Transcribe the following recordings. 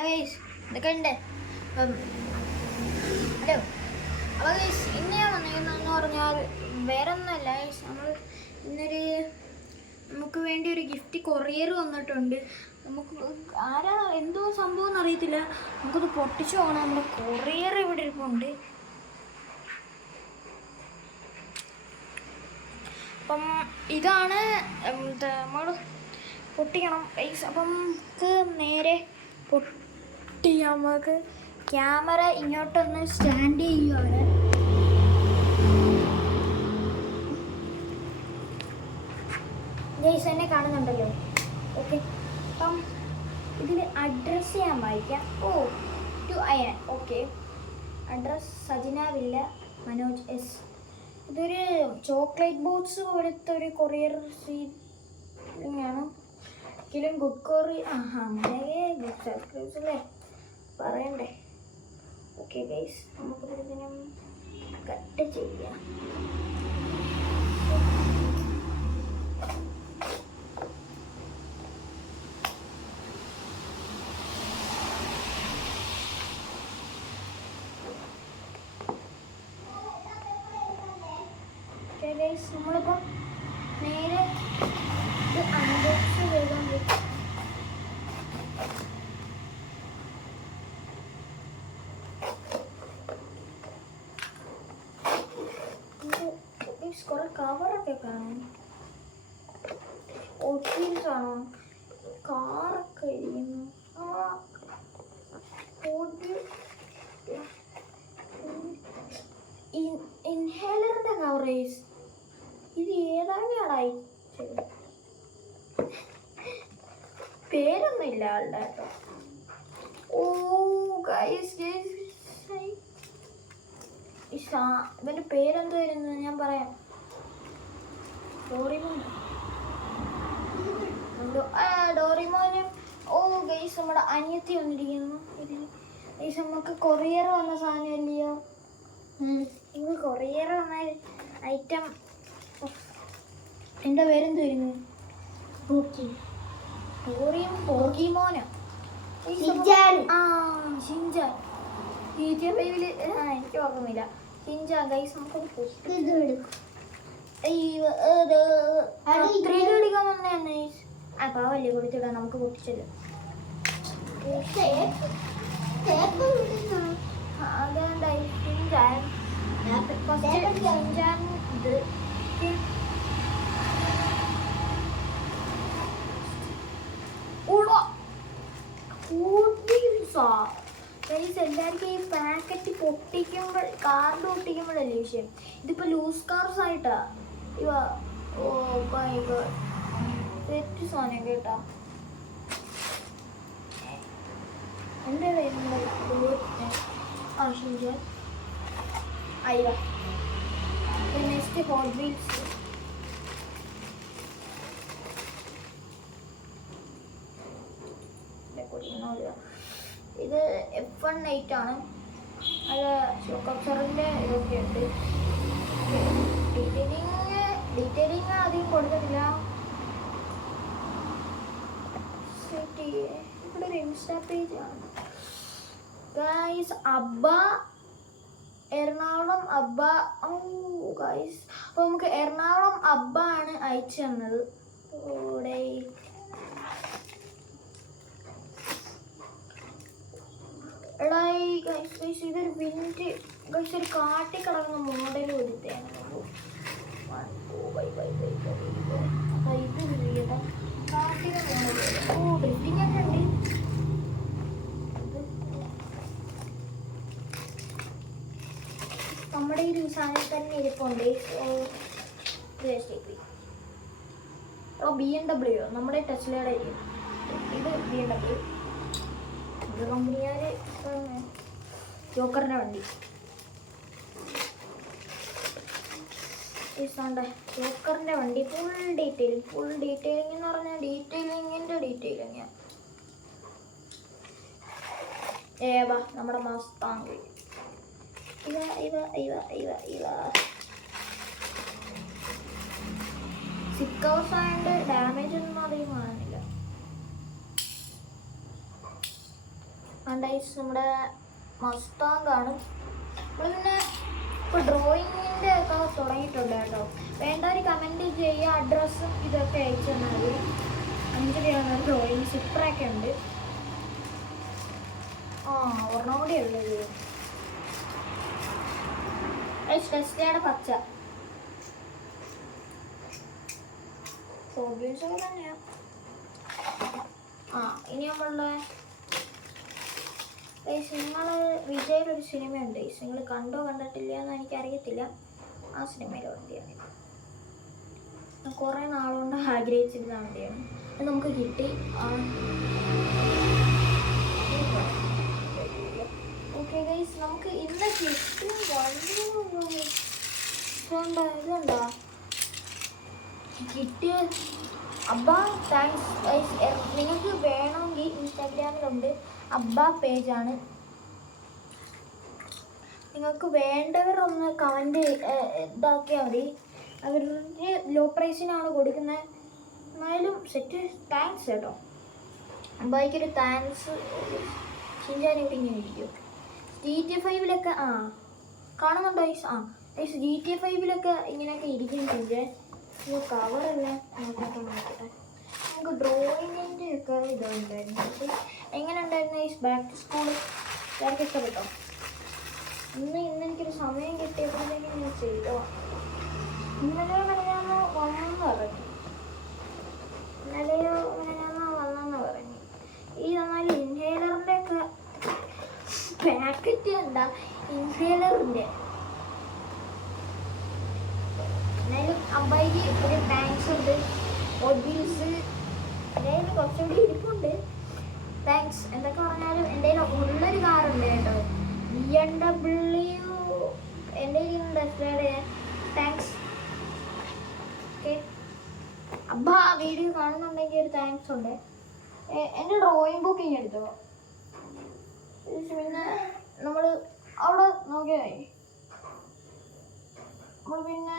ഇതൊക്കെ ഉണ്ട്. ഹലോ. അപ്പോൾ ഇന്ന് ഞാൻ വന്നിരിക്കുന്നതെന്ന് പറഞ്ഞാൽ വേറെ ഒന്നുമല്ല. നമ്മൾ നമുക്ക് വേണ്ടി ഒരു ഗിഫ്റ്റ് കൊറിയർ വന്നിട്ടുണ്ട്. നമുക്ക് ആരാ എന്തോ സംഭവം എന്നറിയത്തില്ല. നമുക്കത് പൊട്ടിച്ചു പോകണം. നമ്മുടെ കൊറിയർ ഇവിടെ ഇരിപ്പുണ്ട്. അപ്പം ഇതാണ് നമ്മൾ പൊട്ടിക്കണം. അപ്പം നമുക്ക് നേരെ നമുക്ക് ക്യാമറ ഇങ്ങോട്ടൊന്ന് സ്റ്റാൻഡ് ചെയ്യുകയാണ്. ഗൈസ് എന്നെ കാണുന്നുണ്ടല്ലോ. ഓക്കെ, അപ്പം ഇതിൽ അഡ്രസ്സ് ഞാൻ വായിക്കാം. To Ayan. Okay, address Sajina villa, Manoj S. ഇതൊരു ചോക്ലേറ്റ് ബോക്സ് പോലത്തെ ഒരു കൊറിയർ സീറ്റിങ്ങാണ്. ഒരിക്കലും ഗുഡ് കൊറിയർ അങ്ങനെ ഗുഡ് സബ്സ്ക്രൈബ്സ് അല്ലേ പറയണ്ടേ. ഓക്കെ ഗൈസ്, നമുക്കിതിനെ കട്ട് ചെയ്യാം. ഓക്കെ ഗൈസ്, നമ്മളിപ്പോൾ നേരെ ഇത് അൺബോക്സ് ചെയ്താൽ കുറെ കവറൊക്കെ കാണും. ഓട്ടീസ് ആണോ, കാറൊക്കെ ഇരിക്കുന്നു. ഇൻഹേലറിന്റെ കവറേജ് ഇത് ഏതാണ്ടായി പേരൊന്നും ഇല്ല ആളുടെ കേട്ടോ. ഇവന്റെ പേരെന്തോ വരുന്നത് ഞാൻ പറയാം. ഡോറിമോനും. ഗൈസ്, നമ്മുടെ അനിയത്തി വന്നിരിക്കുന്നു. ഇതിൽ ഗൈസ് നമുക്ക് കൊറിയർ വന്ന സാധനം അല്ലയോ. ഇത് കൊറിയർ വന്ന ഐറ്റം. എൻ്റെ പേരെന്ത് വരുന്നു? പോക്കിമോനോ ഷിൻചാൻ. എനിക്ക് ഓർക്കുന്നില്ല. ഷിൻചാൻ. ഗൈസ് നമുക്കൊന്ന് കളിക്കാൻ വന്നേ. അപ്പോൾ വലിയ കൊടുത്തിടാം, നമുക്ക് പൊട്ടിച്ചല്ലോ. അതുകൊണ്ടായി ഷിൻചാൻ ഇത് എല്ലാവർക്കും ഈ പാക്കറ്റ് പൊട്ടിക്കുമ്പോൾ കാർഡ് പൊട്ടിക്കുമ്പോഴല്ലേ വിഷയം. ഇതിപ്പോൾ ലൂസ് കാർസ് ആയിട്ടാ ഇവ. തെറ്റ് സാധനം കേട്ടാ. എൻ്റെ ഷിൻചാൻ. അയ്യ, നെക്സ്റ്റ് ഹോട്ട് വീൽസ്. ഇത് F18 ആണ്. അത് ഷോക്ക് അബ്സറിൻ്റെ ഇതൊക്കെ ഉണ്ട്. ഡീറ്റെയിലിങ് അധികം കൊടുത്തിട്ടില്ല. ഇവിടെ ഒരു ഇൻസ്റ്റാ പേജ് ആണ് ഗൈസ്. എറണാകുളം അബ്ബ. ഗൈസ്, അപ്പോൾ നമുക്ക് എറണാകുളം അബ്ബ ആണ് അയച്ചു തന്നത്. ഇവിടെ ഇതൊരു വിൻറ്റ് ഗൈസ്, ഒരു കാട്ടി കിടക്കുന്ന മോഡൽ കൊടുത്തേണ്. ഇത് കാട്ടിക മോഡൽ. ഡ്രിഫ്റ്റിംഗ് ഒക്കെ ഉണ്ട്. നമ്മുടെ ഈ സാധനം തന്നെ ഇരിപ്പുണ്ട്. BMW, നമ്മുടെ ടെസ്ലയുടെ ഇത് BMW. ഇത് കമ്പനിയാർ ജോക്കറിൻ്റെ വണ്ടി. ജോക്കറിൻ്റെ വണ്ടി ഫുൾ ഡീറ്റെയിലിംഗ് എന്ന് പറഞ്ഞാൽ ഡീറ്റെയിലിങ്ങിൻ്റെ ഡീറ്റെയിലിങ്. നമ്മുടെ മസ്താങ്ക്. സിക്കൗസ് ആയതുകൊണ്ട് ഡാമേജ് ഒന്നും അധികം കാണുന്നില്ല. ഗൈസ് നമ്മുടെ മസ്താങ്കാണ്. നമ്മൾ പിന്നെ ഇപ്പോൾ ഡ്രോയിങ്ങിൻ്റെ ഒക്കെ തുടങ്ങിയിട്ടുണ്ട് കേട്ടോ. വേണ്ടവർ കമൻറ്റ് ചെയ്യുക, അഡ്രസ്സും ഇതൊക്കെ അയച്ചു തന്നാൽ മതി. 5 രൂപയാണ് ഡ്രോയിങ് സിപ്രൊക്കെ ഉണ്ട്. ഒരെണ്ണം കൂടി ഉള്ളത് ടെസ്ലയുടെ പച്ച സോബ്യൂസൊക്കെ തന്നെയാണ്. ഇനി നമ്മളുടെ നിങ്ങൾ വിജയിലൊരു സിനിമയുണ്ട്. നിങ്ങൾ കണ്ടോ കണ്ടിട്ടില്ല എന്ന് എനിക്കറിയത്തില്ല. ആ സിനിമയിലെ വണ്ടിയാണ്. കുറേ നാളുകൊണ്ട് ആഗ്രഹിച്ചിരുന്ന വണ്ടിയാണ്. അത് നമുക്ക് കിട്ടി. ഓക്കെ ഗൈസ്, നമുക്ക് ഇന്ന് കിട്ടിയ ഇതുണ്ടോ കിട്ടിയ അബ്ബ. Thanks guys. നിങ്ങൾക്ക് വേണമെങ്കിൽ ഇൻസ്റ്റാഗ്രാമിലുണ്ട് അബ്ബ പേജാണ്. നിങ്ങൾക്ക് വേണ്ടവർ ഒന്ന് കമൻറ്റ് ഇതാക്കിയാൽ മതി. അവരുടെ ലോ പ്രൈസിനാണ് കൊടുക്കുന്നത്. എന്നാലും സെറ്റ്. താങ്ക്സ് കേട്ടോ അബ്ബായിക്കൊരു താങ്ക്സ്. ഷിൻജാൻ ഇവിടെ ഇങ്ങനെ ഇരിക്കും. GTA 5 കാണുന്നുണ്ടോ ഗൈസ്? ഗൈസ് GTA 5 ഇങ്ങനെയൊക്കെ ഇരിക്കും. ഷിൻജാൻ കവറല്ല നോക്കട്ടെ. നമുക്ക് ഡ്രോയിങ്ങിൻ്റെ ഒക്കെ ഇതുണ്ടായിരുന്നു. എങ്ങനെ ഉണ്ടായിരുന്നു ഗൈസ് ബാക്ക് ടു സ്കൂൾ? എല്ലാവർക്കും ഇഷ്ടപ്പെട്ടോ? ഇന്ന് എനിക്കൊരു സമയം കിട്ടിയപ്പോഴത്തേക്കും ഞാൻ ചെയ്തോ. ഇന്നലെയോ മെനഞ്ഞാന്നോ വന്നെന്ന് പറഞ്ഞു. ഈ എന്നാലും ഇൻഹേലറിൻ്റെ ഒക്കെ പാക്കറ്റ് എന്താ ഇൻഹേലറിൻ്റെ. എന്നാലും അബ്ബായിക്ക് ഒരു താങ്ക്സ് ഉണ്ട്. ഒബീൽസ് എൻ്റെ കുറച്ചുകൂടി ഇരിപ്പുണ്ട്. താങ്ക്സ്. എന്തൊക്കെ പറഞ്ഞാലും എൻ്റെ ഉള്ളൊരു കാറുണ്ട് കേട്ടോ, BMW. എൻ്റെ ടെസ്ലയുടെ. താങ്ക്സ്. ഓക്കെ അബ്ബ വീഡിയോ കാണുന്നുണ്ടെങ്കിൽ ഒരു താങ്ക്സ് ഉണ്ട്. എൻ്റെ ഡ്രോയിങ് ബുക്കിങ് എടുത്തോ. പിന്നെ നമ്മൾ അവിടെ നോക്കിയാൽ നമ്മൾ പിന്നെ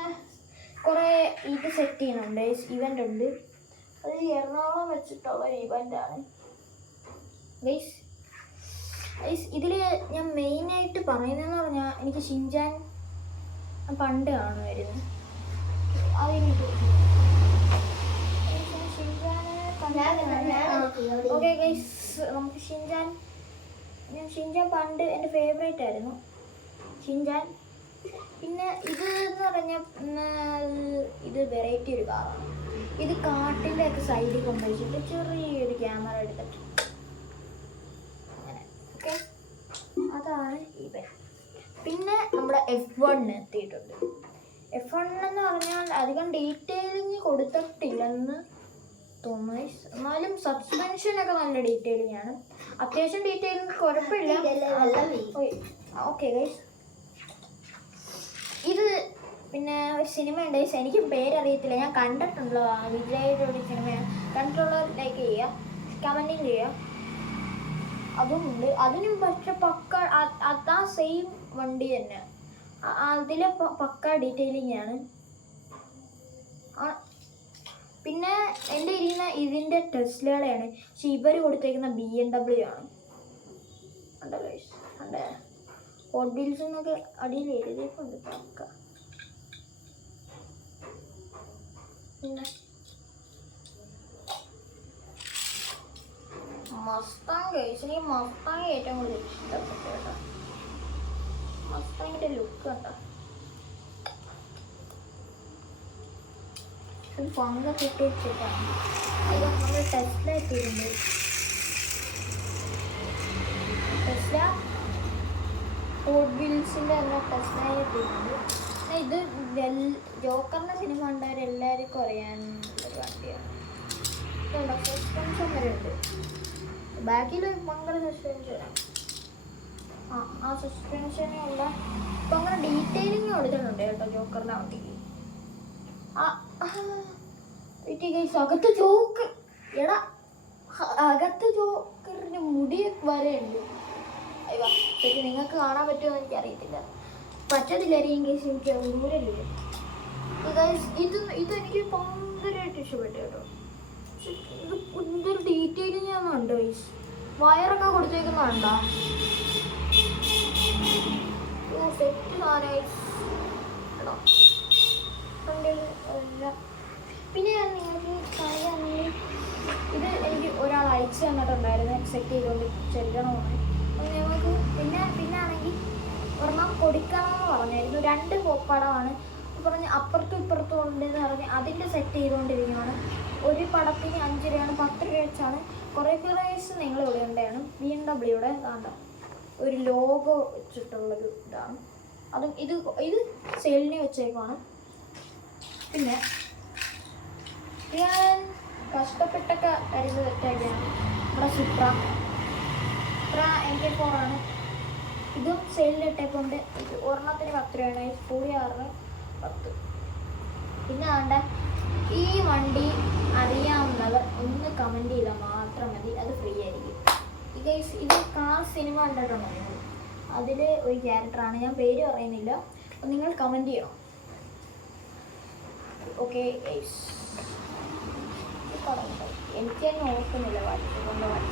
കുറേ ഇത് സെറ്റ് ചെയ്യുന്നുണ്ട്. ഇവൻ്റ് ഉണ്ട്. അത് എറണാകുളം വെച്ചിട്ടുള്ള ഒരു ഇവൻ്റാണ് ഗൈസ്. ഇതിൽ ഞാൻ മെയിനായിട്ട് പറയുന്നതെന്ന് പറഞ്ഞാൽ എനിക്ക് ഷിൻജാൻ പണ്ട് കാണുമായിരുന്നു. അതിനിട്ട് ഓക്കെ ഗൈസ്, നമുക്ക് ഷിൻജാൻ പണ്ട് എൻ്റെ ഫേവറേറ്റ് ആയിരുന്നു ഷിൻജാൻ. പിന്നെ ഇത് എന്ന് പറഞ്ഞാൽ ഇത് വെറൈറ്റി ഒരു കാറാണ്. ഇത് കാട്ടിൻ്റെ ഒക്കെ സൈഡിൽ കൊണ്ടുവച്ചിട്ട് ചെറിയൊരു ക്യാമറ എടുത്തിട്ട് അങ്ങനെ. ഓക്കെ അതാണ് ഇവൻ. പിന്നെ നമ്മുടെ F1 എത്തിയിട്ടുണ്ട്. F1 എന്ന് പറഞ്ഞാൽ അധികം ഡീറ്റെയിലിങ് കൊടുത്തിട്ടില്ലെന്ന് തോന്നുന്നു. എന്നാലും സസ്പെൻഷനൊക്കെ നല്ല ഡീറ്റെയിലിംഗ് ആണ്. അത്യാവശ്യം ഡീറ്റെയിലിംഗ് കുഴപ്പമില്ല. ഓക്കെ ഗൈസ്, ഇത് പിന്നെ ഒരു സിനിമ ഉണ്ട്. എനിക്ക് പേരറിയത്തില്ല, ഞാൻ കണ്ടിട്ടുണ്ടല്ലോ. വിജയുടെ ഒരു സിനിമയാണ്. കണ്ടിട്ടുള്ളവർ ലൈക്ക് ചെയ്യുക, കമൻറ്റിങ് ചെയ്യുക. അതും ഉണ്ട്. അതിനും പക്ഷെ പക്ക അതാ സെയിം വണ്ടി തന്നെ. അതിലെ പക്ക ഡീറ്റെയിലിംഗ് ആണ്. പിന്നെ എൻ്റെ ഇരിക്കുന്ന ഇതിൻ്റെ ടെസ്ലയുടെയാണ്. പക്ഷെ ഇവർ കൊടുത്തേക്കുന്ന BMW ആണ്. ഉണ്ടല്ലോ ഉണ്ട്. ഹോട്ട് വീൽസ് എന്നൊക്കെ അടിയിൽ എഴുതിയിട്ടുണ്ട് പക്ക. പിന്നെ മസ്താങ് ഗൈസ്, എനിക്ക് മസ്താങ് ഏറ്റവും കൂടുതൽ ഇഷ്ടപ്പെട്ടു കേട്ടോ. മസ്താങ്ങിൻ്റെ ലുക്ക് കണ്ടോ, പങ്കൊക്കെ ഇട്ട് വെച്ചിട്ടാണ്. അത് നമ്മൾ ടെസ്ല എത്തിയിട്ടുണ്ട്. ടെസ്ല ഹോട്ട് വീൽസിൻ്റെ തന്നെ ടെസ്ല എത്തിയിട്ടുണ്ട്. ഇത് ജോക്കറിൻ്റെ സിനിമ കണ്ടവരെല്ലാവർക്കും അറിയാനുള്ളൊരു വണ്ടിയാണ്. ഇതുണ്ടോ, സസ്പെൻഷൻ വരെ ഉണ്ട്. ബാക്കിൽ ഭയങ്കര സസ്പെൻഷനാണ്. ആ സസ്പെൻഷനുള്ള ഇപ്പം അങ്ങനെ ഡീറ്റെയിലിങ് കൊടുത്തിട്ടുണ്ട് കേട്ടോ ജോക്കറിൻ്റെ വണ്ടിക്ക്. അകത്ത് ജോക്കർ എടാ, അകത്ത് ജോക്കറിൻ്റെ മുടി വരെ ഉണ്ട്. അയ്യോ, നിങ്ങൾക്ക് കാണാൻ പറ്റുമോ എന്ന് എനിക്കറിയത്തില്ല. പറ്റത്തില്ലായിരിക്കും കേസ്, എനിക്ക് ദൂരമില്ല. ഇതെനിക്ക് ഭയങ്കരമായിട്ട് ഇഷ്ടപ്പെട്ടു കേട്ടോ. എന്തൊരു ഡീറ്റെയിലിംഗ് ആണെന്നുണ്ടോ ഗൈസ്. വയറൊക്കെ കൊടുത്തേക്കുന്നുണ്ടോ? സെറ്റ് സാധനമായി. പിന്നെ നിങ്ങൾക്ക് പറയുകയാണെങ്കിൽ ഇത് എനിക്ക് ഒരാൾ അയച്ചു തന്നിട്ടുണ്ടായിരുന്നു സെറ്റ് ചെയ്തുകൊണ്ട് ചെല്ലണമെന്ന്. അപ്പം ഞങ്ങൾക്ക് പിന്നെ ആണെങ്കിൽ ഒരെണ്ണം കൊടുക്കണമെന്ന് പറഞ്ഞായിരുന്നു. 2 പടമാണ് പറഞ്ഞ് അപ്പുറത്തും ഇപ്പുറത്തും ഉണ്ടെന്ന് പറഞ്ഞ് അതിൻ്റെ സെറ്റ് ചെയ്തുകൊണ്ടിരിക്കുകയാണ്. ഒരു പടത്തിന് 5 രൂപയാണ്, 10 രൂപ വെച്ചാണ്. കുറേ പ്രൈസ് നിങ്ങൾ ഇവിടെ ഉണ്ടാണ്. BMW കാണണ്ട ഒരു ലോഗോ വെച്ചിട്ടുള്ളൊരു ഇതാണ്. അതും ഇത് സെയിലിന് വെച്ചേക്കുവാണ്. പിന്നെ ഞാൻ കഷ്ടപ്പെട്ടൊക്കെ അരിഞ്ഞ് സെറ്റാക്കിയാണ്. നമ്മുടെ സുപ്ര MK4 ആണ്. ഇതും സെയിലിലിട്ടേക്കൊണ്ട് ഇത് ഒരെണ്ണത്തിന് 10 രൂപയാണ്. കൂടി 6 10. പിന്നെ വേണ്ട ഈ വണ്ടി അറിയാവുന്നത് ഒന്ന് കമൻറ്റ് ചെയ്താൽ മാത്രം മതി, അത് ഫ്രീ ആയിരിക്കും. ഇത് കാർ സിനിമ കണ്ടിട്ടുണ്ടോ നിങ്ങൾ? അതിൽ ഒരു ക്യാരക്ടറാണ്, ഞാൻ പേര് പറയുന്നില്ല, നിങ്ങൾ കമൻറ്റ് ചെയ്യണം. ഓക്കെ എനിക്ക് തന്നെ ഓർക്കുന്നില്ല വായിച്ചു കൊണ്ട് വായിച്ചു.